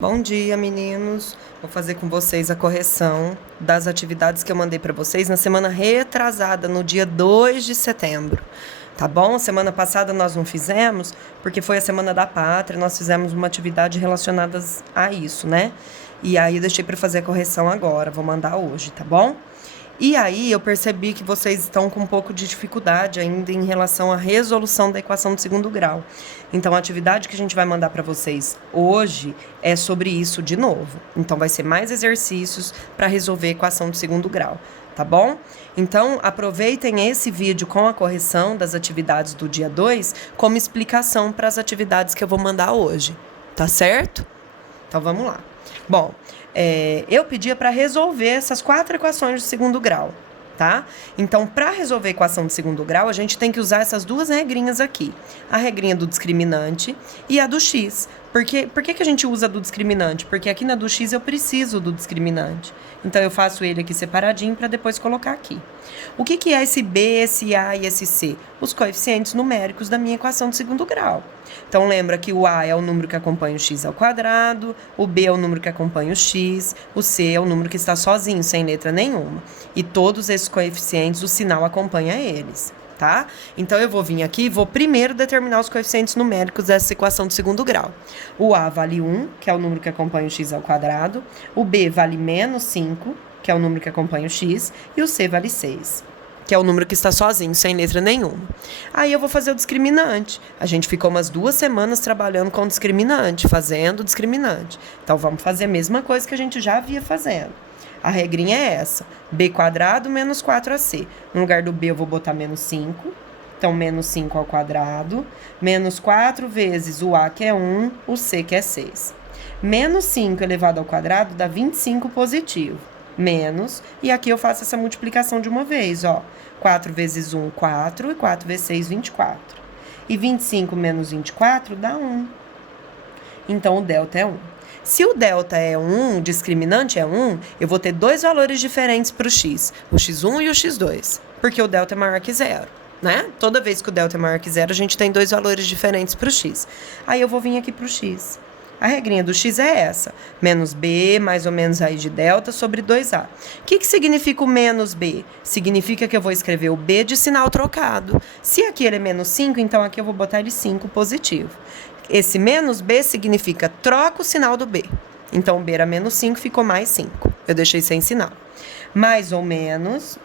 Bom dia, meninos. Vou fazer com vocês a correção das atividades que eu mandei para vocês na semana retrasada, no dia 2 de setembro. Tá bom? Semana passada nós não fizemos, porque foi a Semana da Pátria, nós fizemos uma atividade relacionada a isso, né? E aí eu deixei para fazer a correção agora, vou mandar hoje, tá bom? E aí eu percebi que vocês estão com um pouco de dificuldade ainda em relação à resolução da equação de segundo grau. Então a atividade que a gente vai mandar para vocês hoje é sobre isso de novo. Então vai ser mais exercícios para resolver a equação de segundo grau, tá bom? Então aproveitem esse vídeo com a correção das atividades do dia 2 como explicação para as atividades que eu vou mandar hoje, tá certo? Então vamos lá. Bom, eu pedia para resolver essas 4 equações de segundo grau, tá? Então, para resolver a equação de segundo grau, a gente tem que usar essas duas regrinhas aqui. A regrinha do discriminante e a do x. Por que a gente usa a do discriminante? Porque aqui na do x eu preciso do discriminante. Então, eu faço ele aqui separadinho para depois colocar aqui. O que é esse b, esse a e esse c? Os coeficientes numéricos da minha equação de segundo grau. Então, lembra que o a é o número que acompanha o x ao quadrado, o b é o número que acompanha o x, o c é o número que está sozinho, sem letra nenhuma. E todos esses coeficientes, o sinal acompanha eles, tá? Então, eu vou vir aqui e vou primeiro determinar os coeficientes numéricos dessa equação de segundo grau. O a vale 1, que é o número que acompanha o x ao quadrado, o b vale menos 5, que é o número que acompanha o x, e o c vale 6. Que é o número que está sozinho, sem letra nenhuma. Aí eu vou fazer o discriminante. A gente ficou umas 2 semanas trabalhando com o discriminante, fazendo o discriminante. Então, vamos fazer a mesma coisa que a gente já havia fazendo. A regrinha é essa, b quadrado menos 4ac. No lugar do b eu vou botar menos 5, então menos 5 ao quadrado, menos 4 vezes o a, que é 1, o c, que é 6. Menos 5 elevado ao quadrado dá 25 positivo. Menos, e aqui eu faço essa multiplicação de uma vez, ó. 4 vezes 1, 4, e 4 vezes 6, 24. E 25 menos 24 dá 1. Então, o delta é 1. Se o delta é 1, o discriminante é 1, eu vou ter 2 valores diferentes para o x. O x1 e o x2, porque o delta é maior que 0, né? Toda vez que o delta é maior que 0, a gente tem 2 valores diferentes para o x. Aí eu vou vir aqui para o x. A regrinha do x é essa, menos b mais ou menos raiz de delta sobre 2a. O que significa o menos b? Significa que eu vou escrever o b de sinal trocado. Se aqui ele é menos 5, então aqui eu vou botar ele 5 positivo. Esse menos b significa troca o sinal do b. Então, o b era menos 5, ficou mais 5. Eu deixei sem sinal. Mais ou menos,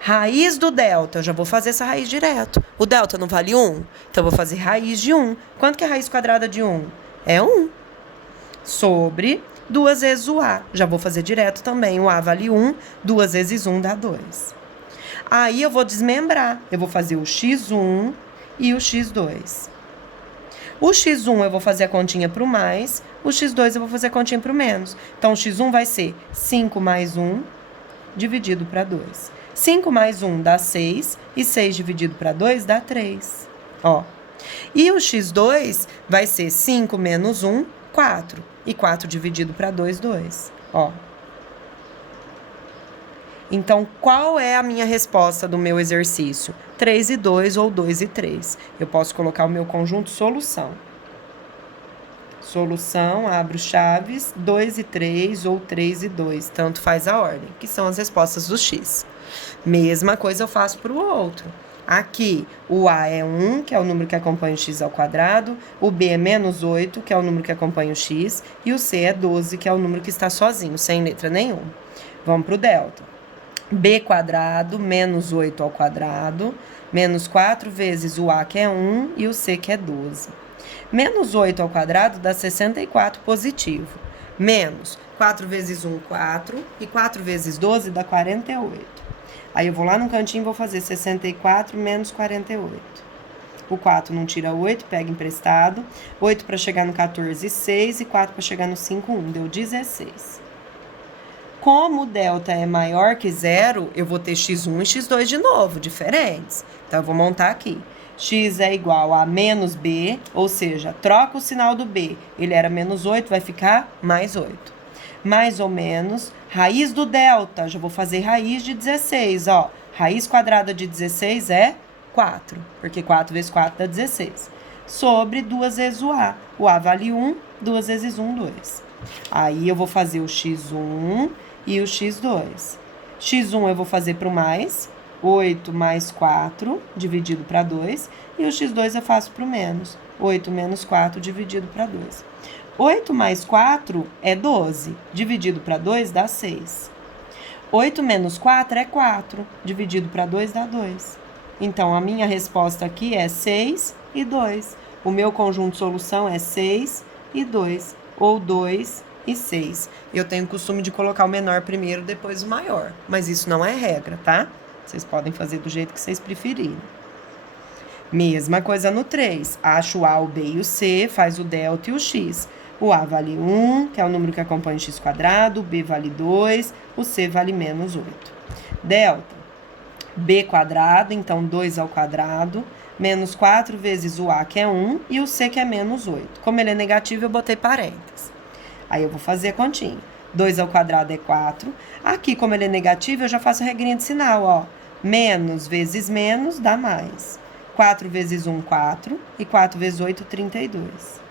raiz do delta, eu já vou fazer essa raiz direto. O delta não vale 1? Então, eu vou fazer raiz de 1. Quanto que é a raiz quadrada de 1? É 1. Sobre 2 vezes o a. Já vou fazer direto também. O a vale 1, 2 vezes 1 dá 2. Aí eu vou desmembrar. Eu vou fazer o x1 e o x2. O x1 eu vou fazer a continha para o mais, o x2 eu vou fazer a continha para o menos. Então, o x1 vai ser 5 mais 1 dividido para 2. 5 mais 1 dá 6, e 6 dividido para 2 dá 3. Ó. E o x2 vai ser 5 menos 1, 4. E 4 dividido para 2, 2. Ó. Então, qual é a minha resposta do meu exercício? 3 e 2 ou 2 e 3. Eu posso colocar o meu conjunto solução. Solução, abro chaves, 2 e 3 ou 3 e 2. Tanto faz a ordem, que são as respostas do x. Mesma coisa eu faço para o outro. Aqui, o a é 1, que é o número que acompanha o x ao quadrado. O b é menos 8, que é o número que acompanha o x. E o c é 12, que é o número que está sozinho, sem letra nenhuma. Vamos para o delta. b quadrado menos 8 ao quadrado, menos 4 vezes o a, que é 1, e o c, que é 12. Menos 8 ao quadrado dá 64 positivo. Menos 4 vezes 1, 4, e 4 vezes 12 dá 48. Aí eu vou lá no cantinho e vou fazer 64 menos 48. O 4 não tira 8, pega emprestado. 8 para chegar no 14, 6, e 4 para chegar no 5, 1. Deu 16. Como o delta é maior que 0, eu vou ter x1 e x2 de novo, diferentes. Então, eu vou montar aqui. X é igual a menos b, ou seja, troca o sinal do b. Ele era menos 8, vai ficar mais 8. Mais ou menos, raiz do delta, já vou fazer raiz de 16, ó. Raiz quadrada de 16 é 4, porque 4 vezes 4 dá 16. Sobre 2 vezes o a. O a vale 1, 2 vezes 1, 2. Aí eu vou fazer o x1 e o x2. x1 eu vou fazer para o mais, 8 mais 4 dividido para 2. E o x2 eu faço para o menos, 8 menos 4 dividido para 2. 8 mais 4 é 12, dividido para 2 dá 6. 8 menos 4 é 4, dividido para 2 dá 2. Então, a minha resposta aqui é 6 e 2. O meu conjunto de solução é 6 e 2, ou 2 e 6. Eu tenho o costume de colocar o menor primeiro, depois o maior. Mas isso não é regra, tá? Vocês podem fazer do jeito que vocês preferirem. Mesma coisa no 3. Acha o A, o B e o C, faz o delta e o x. O A vale 1, que é o número que acompanha o x², o B vale 2, o C vale menos 8. Delta, B², então 2 ao quadrado, menos 4 vezes o A, que é 1, e o C, que é menos 8. Como ele é negativo, eu botei parênteses. Aí eu vou fazer a continha. 2 ao quadrado é 4. Aqui, como ele é negativo, eu já faço a regrinha de sinal, ó. Menos vezes menos dá mais. 4 vezes 1, 4. E 4 vezes 8, 32.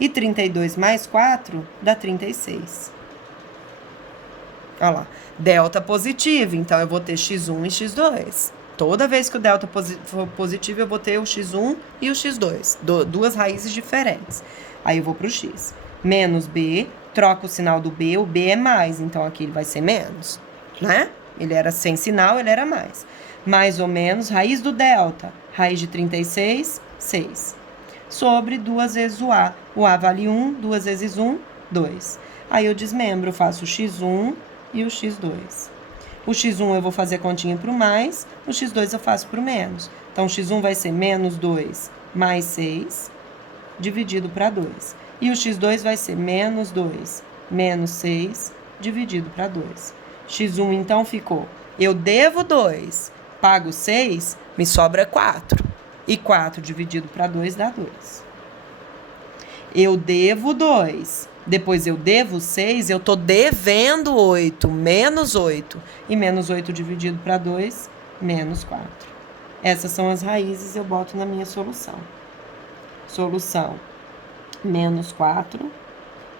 E 32 mais 4 dá 36. Olha lá. Delta positivo, então eu vou ter x1 e x2. Toda vez que o delta for positivo, eu vou ter o x1 e o x2. Duas raízes diferentes. Aí eu vou para o x. Menos b, troca o sinal do b, o b é mais, então aqui ele vai ser menos, né? Ele era sem sinal, ele era mais. Mais ou menos, raiz do delta, raiz de 36, 6. Sobre 2 vezes o A. O A vale 1, 2 vezes 1, 2. Aí eu desmembro, eu faço o x1 e o x2. O x1 eu vou fazer a continha para o mais, o x2 eu faço para o menos. Então, o x1 vai ser menos 2 mais 6, dividido para 2. E o x2 vai ser menos 2 menos 6, dividido para 2. x1, então, ficou, eu devo 2, pago 6, me sobra 4. E 4 dividido para 2 dá 2. Eu devo 2. Depois eu devo 6, eu tô devendo 8, menos 8. E menos 8 dividido para 2, menos 4. Essas são as raízes, eu boto na minha solução. Solução, menos 4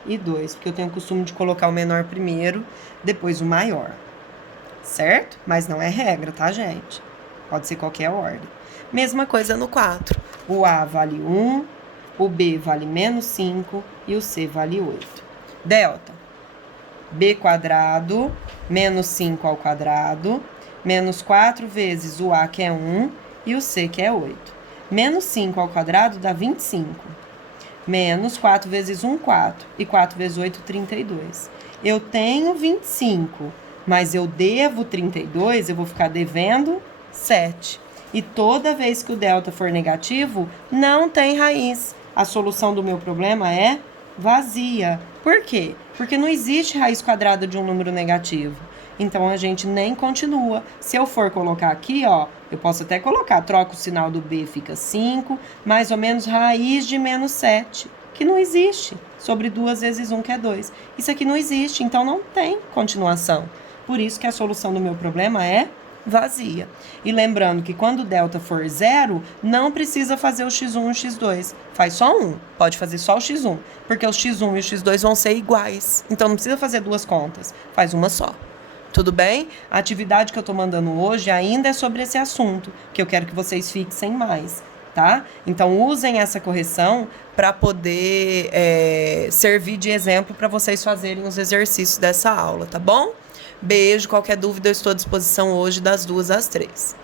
e 2, porque eu tenho o costume de colocar o menor primeiro, depois o maior. Certo? Mas não é regra, tá, gente? Pode ser qualquer ordem. Mesma coisa no 4. O A vale 1, o B vale menos 5 e o C vale 8. Delta, B², menos 5 ao quadrado, menos 4 vezes o A, que é 1, e o C, que é 8. Menos 5 ao quadrado dá 25. Menos 4 vezes 1, 4. E 4 vezes 8, 32. Eu tenho 25, mas eu devo 32, eu vou ficar devendo 7. E toda vez que o delta for negativo, não tem raiz. A solução do meu problema é vazia. Por quê? Porque não existe raiz quadrada de um número negativo. Então, a gente nem continua. Se eu for colocar aqui, ó, eu posso até colocar, troca o sinal do B, fica 5, mais ou menos raiz de menos 7, que não existe, sobre 2 vezes 1, que é 2. Isso aqui não existe, então não tem continuação. Por isso que a solução do meu problema é vazia. E lembrando que quando o delta for 0, não precisa fazer o x1 e o x2. Faz só um. Pode fazer só o x1, porque o x1 e o x2 vão ser iguais. Então, não precisa fazer duas contas. Faz uma só. Tudo bem? A atividade que eu tô mandando hoje ainda é sobre esse assunto, que eu quero que vocês fixem mais, tá? Então, usem essa correção para poder servir de exemplo para vocês fazerem os exercícios dessa aula, tá bom? Beijo, qualquer dúvida eu estou à disposição hoje das 2 às 3.